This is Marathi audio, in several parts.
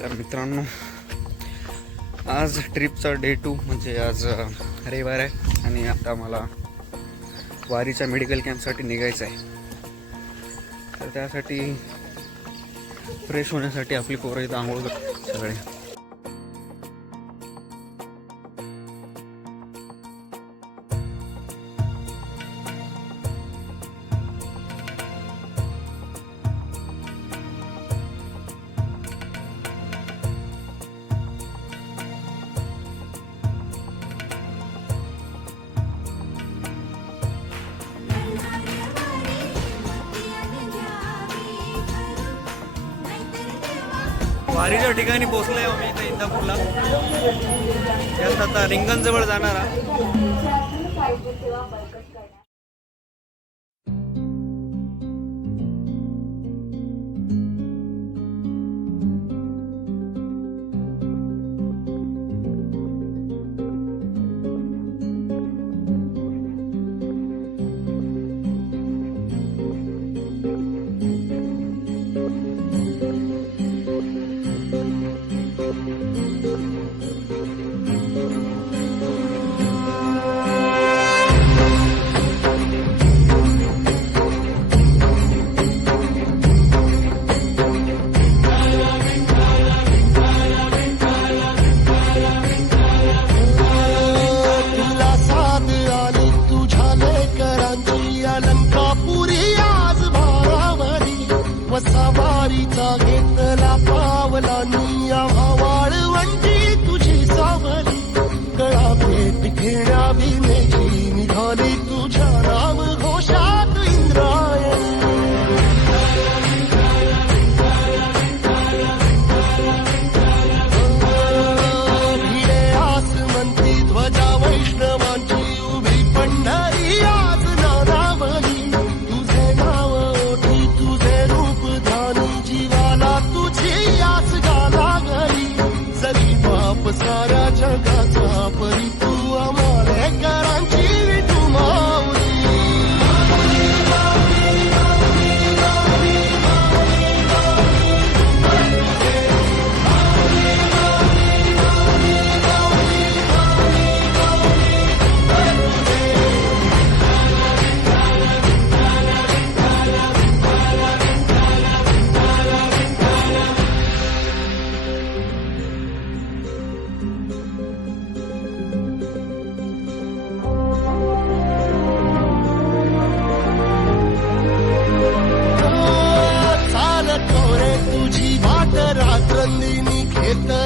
तर मित्रांनो आज ट्रिपचा डे टू म्हणजे आज रविवार आहे आणि आता मला वारीच्या मेडिकल कॅम्पसाठी निघायचं आहे. तर त्यासाठी फ्रेश होण्यासाठी आपली पोरं इथं आंघोळ करतात सगळे. वारीच्या ठिकाणी पोहोचलोय आम्ही इथं इंदापूरला त्यात आता रिंगणजवळ जाणार आहोत. साऱ्या रात्रंदिनी घेतला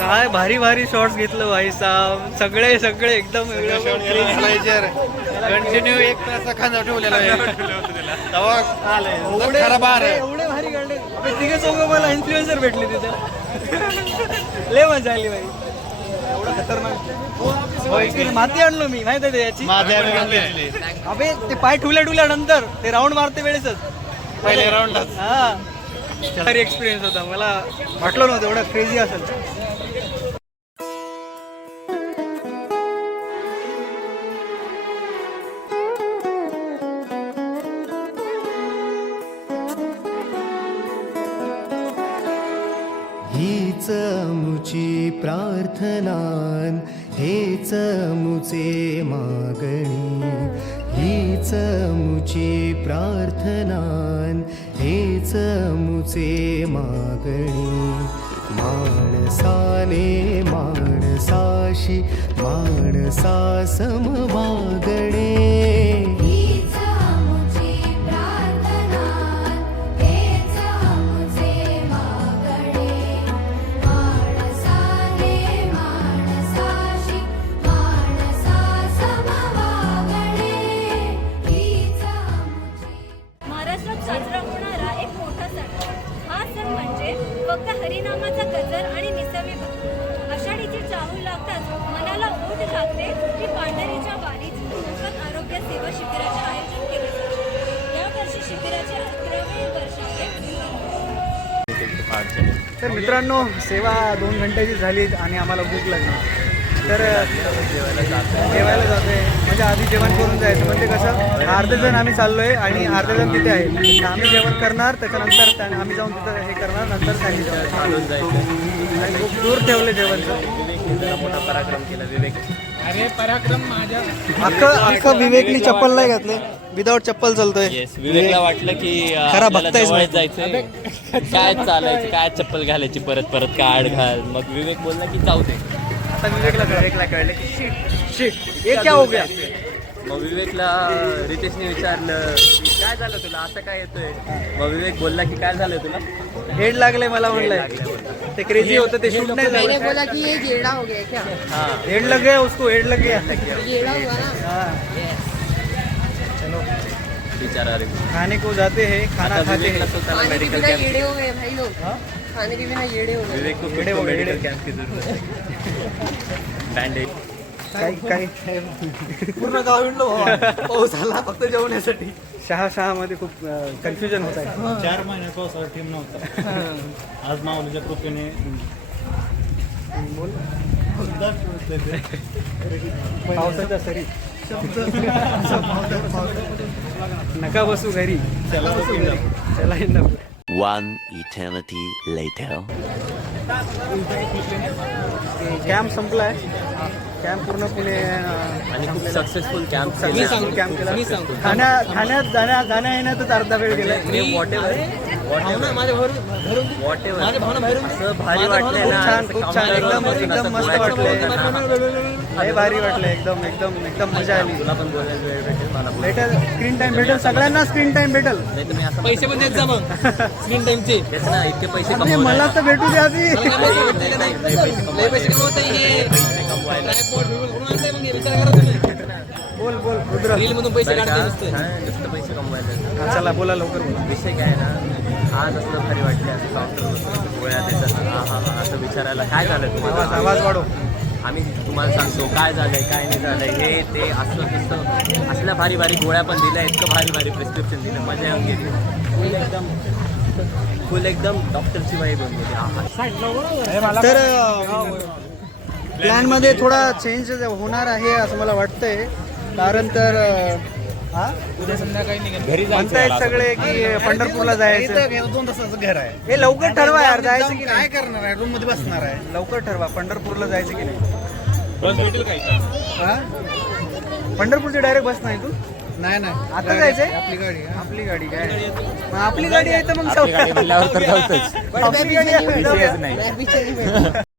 काय भारी भारी शॉट्स घेतलं भाई साहेब. सगळे सगळे एकदम कंटिन्यू एक तासा खांदा ठेवलेला आहे. एवढे भारी काढले तिघे चौघं मला इन्फ्लुएन्सर भेटले तिथे. लय मजा आली भाई. एवढं खतरनाक. इकडे माती आणलो मी. माहिती आहे याची अबे ते पाय ठुल्या ठुल्यानंतर ते राऊंड मारते वेळेसच. पहिले राऊंड हा. भारी एक्सपिरियन्स होता. मला वाटलं नव्हतं एवढं क्रेझी असेल. हीच मुची प्रार्थनान हेच मुचे मागणी. हीच मुची प्रार्थनान हेच मुचे मागणी. माणसाने माणसाशी माणसा समवागणे लागते की पांढरीच्या वारीत मोफत आरोग्य सेवा शिबिराचे आयोजन केले या वर्षी शिबिराचे अकरावे वर्ष आहे. तर मित्रांनो सेवा दोन घंट्याची झाली आणि आम्हाला भूक लागली. तर जेवायला जातोय. म्हणजे आधी जेवण करून जायचं. म्हणजे कसं अर्धे जण आम्ही चाललोय आणि अर्धे जण तिथे आहे आम्ही जेवण करणार त्याच्यानंतर त्या- आम्ही जाऊन तिथं हे करणार नंतर त्यांनी जेवण आणि खूप दूर ठेवले जेवणचं. अरे पराक्रम माझ्या. अख्खं अख्खं विवेकनी चप्पल नाही घातले. विदाऊट चप्पल चालतोय. येस विवेकला वाटलं की अं, खरा आपल्याला भक्त आहेस जवळ भाई. जायचंय काय चालायचं काय चप्पल घालायची परत परत काय आड घाल. मग विवेक बोलला की जाऊ दे. आता विवेकला विवेकला कळलं की शिट शिट ये क्या हो गया? मग विवेकला रितेशने विचारलं की काय झालं तुला? असं काय येतोय? मग विवेक बोलला की काय झालं तुला? हेड लागले मला म्हणलंय ते क्रेझी होतं ते शूट नाही मैंने झालं बोला कि ये गेड़ा हो गया क्या? हा हेड लग गया उसको हेड लग गया. गेड़ा हुआ ना। हाँ. चलो. विचारा रे. खाने को जाते हैं खाना आता खाते विवेकला हैं। स्वतःला खाने के मेडिकल बिना कॅम्प येड़े हो गए भाई लोग। खाने के बिना येड़े हो गए। विवेक को हो मेडिकल येडे. कॅम्प की जरूरत है। बँडेज काही काही. पूर्ण गाव विणलो पाऊस आला फक्त जेवण्यासाठी. शहा शहा मध्ये खूप कन्फ्युजन होत आहे. चार महिन्यात पावसाळा टीम नव्हता. आज माऊलीच्या कृपेने पावसाच्या सरी. नका बसू घरी. चला बसू घरी. चला One eternity later. कॅम्प संपलाय. कॅम्प पूर्णपणे आणि खूप सक्सेसफुल कॅम्प कॅम्प केला. खाण्या खाण्यात जाण्या जाण्या येण्यातच अर्धा वेळ गेला. वॉट एव्हर वॉट असं भारी वाटलंय खूप ना छान खूप छान. एकदम एकदम मस्त बोलताना. लय भारी वाटलं एकदम एकदम एकदम मजा आली. तुला पण बोलायला वेळ भेटेल मला बोलायला. भेटेल. स्क्रीन टाइम भेटेल. सगळ्यांना स्क्रीन टाइम भेटेल. पैसे पण देत जा मग. स्क्रीन टाइमचे ना इतके पैसे मला तर भेटू द्या आधी. पैसे कमवत बोल बोल रुद्र. रील मधून पैसे? काढते नुसते. हा, नुसतं पैसे कमवायला. चला बोला लवकर बोला. विषय काय आहे ना आज असलं भारी वाटले असं काउंटर गोळ्या देतात. हा हा हा असं विचारायला काय झालं आवाज तुम्हाला आवाज वाढव. आम्ही तुम्हाला सांगतो काय झालंय काय नाही झालंय हे ते असं तसं असल्या भारी भारी गोळ्या पण दिल्या इतकं भारी भारी प्रिस्क्रिप्शन दिलं मजा येऊन गेली. फुल एकदम. फुल एकदम डॉक्टरची वाईब होऊन गेली. तर प्लॅनमध्ये थोडा चेंज होणार आहे असं मला वाटतंय. कारण तर हा? उद्या संध्याकाळी म्हणतायत सगळे की पंढरपूरला जायचं. इथं दोन तासाचं घर आहे. हे लवकर ठरवा यार जायचं की काय नाही? करणार आहे? रूममध्ये बसणार आहे. लवकर ठरवा पंढरपूरला जायचं की नाही? हा? पंढरपूरची डायरेक्ट बस नाही तू? नाही नाही. आता जायचंय? आपली गाडी. आपली गाडी काय? आपली गाडी आहे. तर मग आपली गाडी